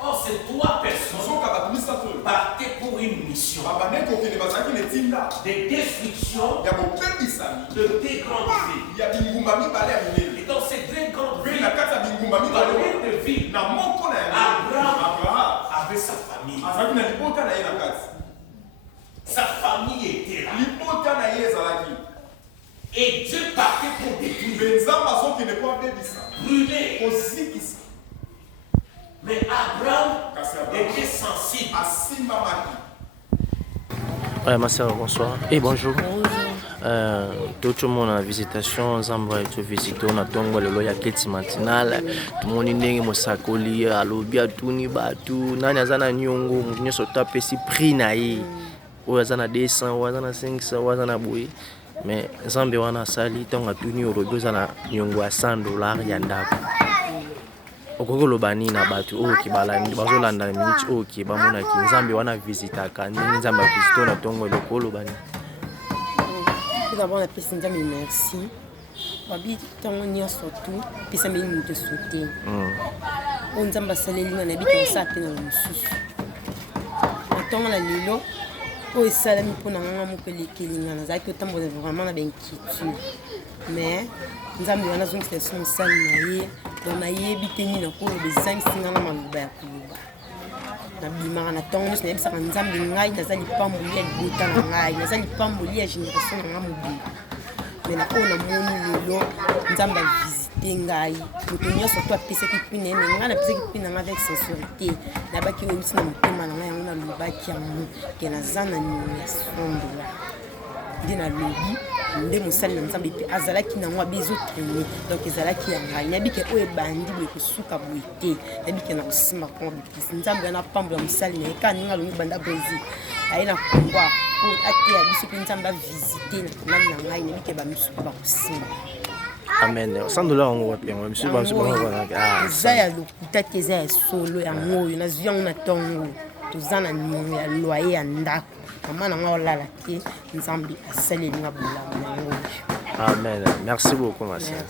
Oh, c'est trois personnes parties pour une mission de destruction de deux grandes villes. Et dans ces deux grandes villes, dans l'une de villes, Abraham avait sa famille. Sa famille était là. Et Dieu partait pour détruire, brûler. Mais Abraham était sensible. Ouais, ma soeur, bonsoir. Et bonjour. Tout le monde a visitation, Zambra et visité, on a tongo le loya keti matinal. Tout le monde est mosakoli, alobi atuni batu, nani azana nyongo, mwenye sota pesi prix nae. Ou azana 200, ou azana 500, ou azana boui. Mais Zambe wana sali tonga tuni orobi azana nyongo a $100 yandako. Okoko bani na batu oki balandi bazolanda minute oki bamona ki Nzambe wana visitaka ndenge Nzambe visito na tongo lokolo bani. Tout d'abord, on appelle Nzambe merci. Babi tongo nya surtout pisa mbi mutu sauter. On Nzambe saleli na nabi ko sa pe na mususu. Tongo la lilo o esalami pona nganga mokele kelinga na zaki otambola vraiment na inquiétude. Mais Nzambe wana zongi son sal na ye. On a yébité ni na ko bezangi singa na maluba ya kuluba na bima na tongo na yebisa Nzambe ngai nazali pamboli ya libota na ngai nazali pamboli ya génération na mobi mais na ona moni lelo Nzambe visiter ngai mutu nyonso to apesaki pine mais ngai na pesaki pine na avec sincérité na baki oyebisi na motema na ngai yango na lobaki yango ke naza na nyoso nde na lobi nde mosali na Nzambe pe azalaki nango abezo traîner donc ezalaki ya ngai nabike oyo ebandi boye kosuka boye te nabike na kosimba kongo bipisi Nzambe ana pambola mosali na ye ka ninga longi banda Brésil aye na Congo po ateya biso mpe Nzambe avisite na konani na ngai nabike bamisuku bakosimba. Amen. $100 yango wapi yango monsieur ba eza ya lokuta te eza ya solo yango oyo nazwi yango na ntongo toza na nyongo ya loyer ya ndako mama nanga olala te Nzambe asaleli nga bolamu yango. Amen. Merci beaucoup ma sœur.